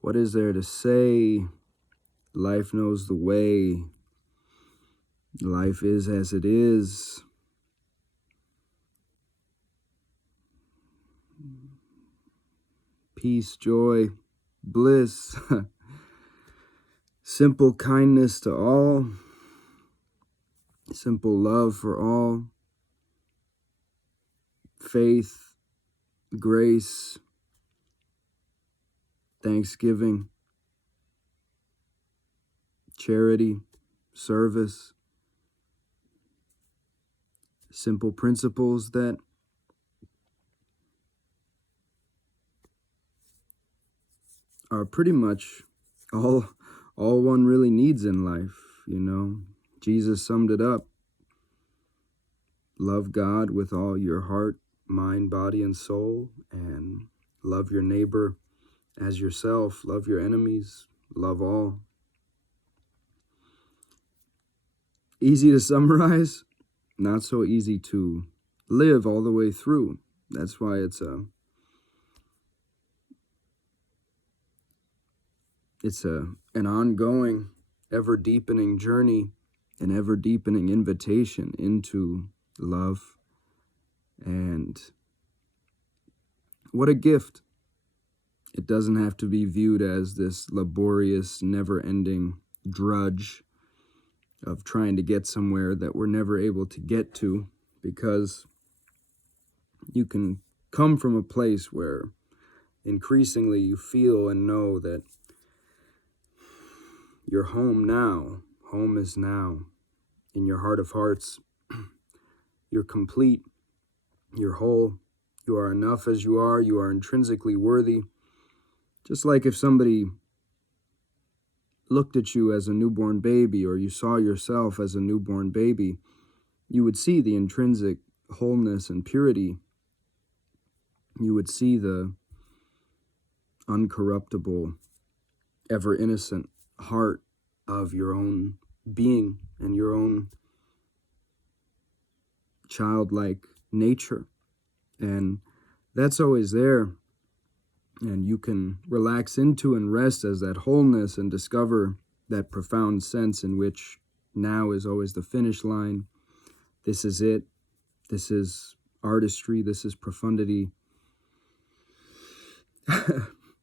What is there to say? Life knows the way. Life is as it is. Peace, joy, bliss, simple kindness to all, simple love for all, faith, grace, thanksgiving, charity, service, simple principles that are pretty much all one really needs in life, you know. Jesus summed it up. Love God with all your heart, mind, body, and soul, and love your neighbor as yourself. Love your enemies. Love all. Easy to summarize, not so easy to live all the way through. That's why it's an ongoing, ever-deepening journey, an ever-deepening invitation into love. And what a gift. It doesn't have to be viewed as this laborious, never-ending drudge of trying to get somewhere that we're never able to get to, because you can come from a place where increasingly you feel and know that you're home now. Home is now. In your heart of hearts, you're complete, you're whole, you are enough as you are intrinsically worthy. Just like if somebody looked at you as a newborn baby, or you saw yourself as a newborn baby, you would see the intrinsic wholeness and purity. You would see the uncorruptible, ever innocent heart of your own being and your own childlike nature. And that's always there. And you can relax into and rest as that wholeness and discover that profound sense in which now is always the finish line. This is it. This is artistry. This is profundity.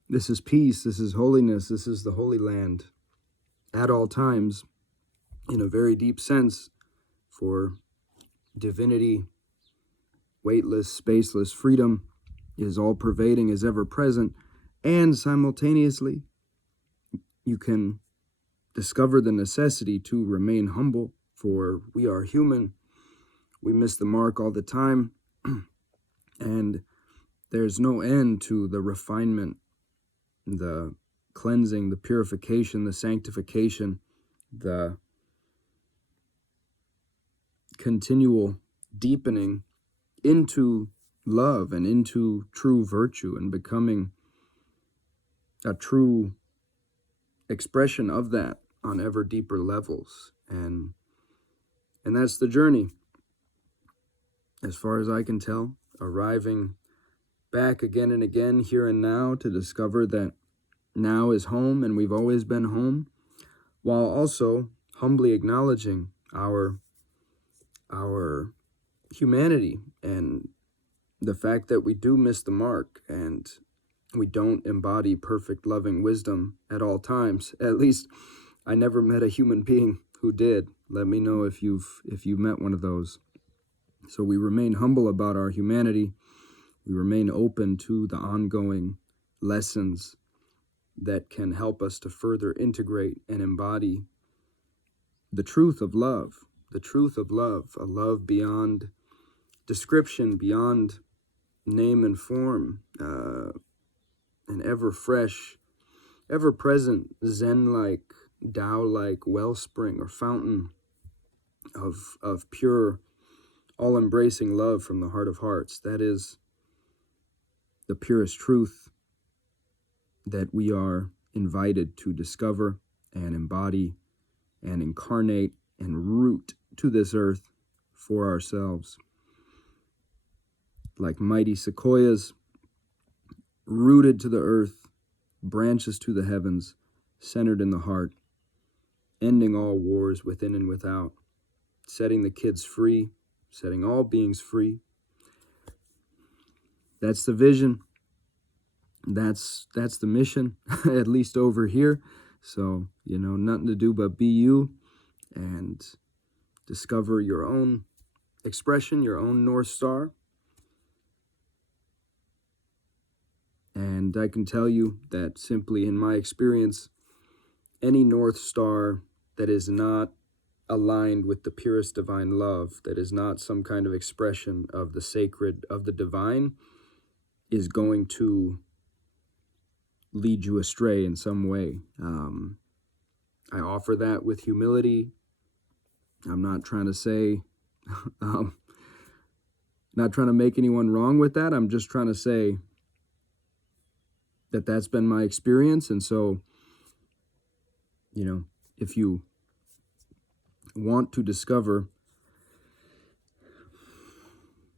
This is peace. This is holiness. This is the Holy Land at all times, in a very deep sense, for divinity, weightless, spaceless freedom is all-pervading, is ever-present, and simultaneously you can discover the necessity to remain humble, for we are human. We miss the mark all the time, and there's no end to the refinement, the cleansing, the purification, the sanctification, the continual deepening into love and into true virtue, and becoming a true expression of that on ever deeper levels. And that's the journey, as far as I can tell, arriving back again and again, here and now, to discover that now is home and we've always been home, while also humbly acknowledging our humanity and the fact that we do miss the mark and we don't embody perfect loving wisdom at all times. At least I never met a human being who did. Let me know if you've met one of those. So we remain humble about our humanity. We remain open to the ongoing lessons that can help us to further integrate and embody the truth of love, a love beyond description, beyond name and form, an ever fresh, ever present, Zen-like, Tao-like wellspring or fountain of pure, all-embracing love from the heart of hearts. That is the purest truth that we are invited to discover and embody and incarnate and root to this earth for ourselves. Like mighty sequoias rooted to the earth branches to the heavens, centered in the heart, ending all wars within and without, setting the kids free, setting all beings free. That's the vision. That's the mission, at least over here. So, nothing to do but be you and discover your own expression, your own North Star. And I can tell you that simply in my experience, any North Star that is not aligned with the purest divine love, that is not some kind of expression of the sacred, of the divine, is going to lead you astray in some way. I offer that with humility. I'm not trying to say, not trying to make anyone wrong with that. I'm just trying to say that that's been my experience. And so, if you want to discover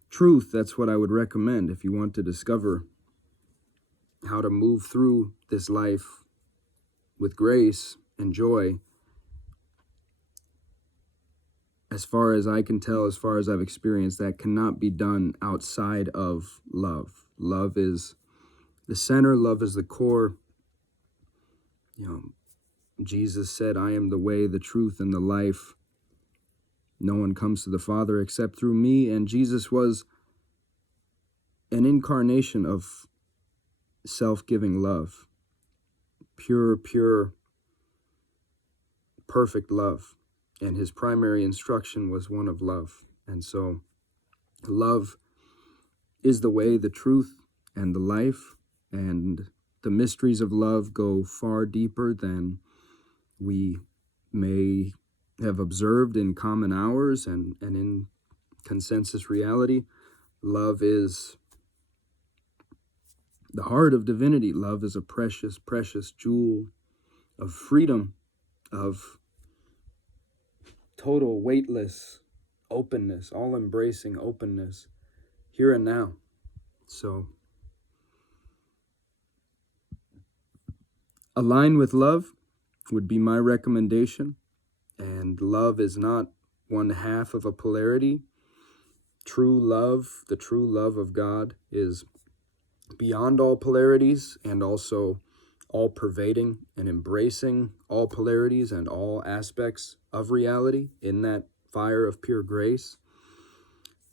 truth, that's what I would recommend. If you want to discover how to move through this life with grace and joy, as far as I can tell, as far as I've experienced, that cannot be done outside of love. Love is the center, love is the core. Jesus said, I am the way, the truth, and the life. No one comes to the Father except through me. And Jesus was an incarnation of self-giving love. Pure, perfect love. And his primary instruction was one of love. And so love is the way, the truth, and the life. And the mysteries of love go far deeper than we may have observed in common hours and in consensus reality. Love is the heart of divinity. Love is a precious, precious jewel of freedom, of total weightless openness, all-embracing openness, here and now. So, align with love would be my recommendation. And love is not one half of a polarity. True love, the true love of God, is beyond all polarities and also all-pervading and embracing all polarities and all aspects of reality in that fire of pure grace.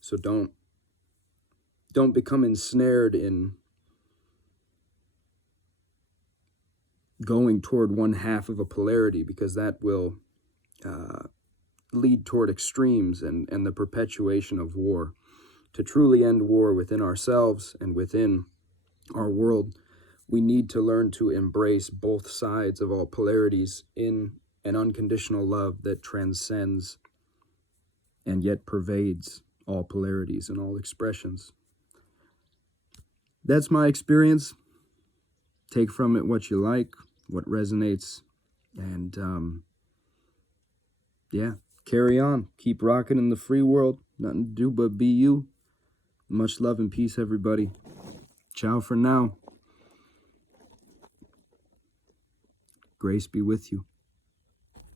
So don't become ensnared in going toward one half of a polarity, because that will lead toward extremes and the perpetuation of war. To truly end war within ourselves and within our world, we need to learn to embrace both sides of all polarities in an unconditional love that transcends and yet pervades all polarities and all expressions. That's my experience. Take from it what you like, what resonates, and carry on. Keep rocking in the free world. Nothing to do but be you. Much love and peace, everybody. Ciao for now. Grace be with you.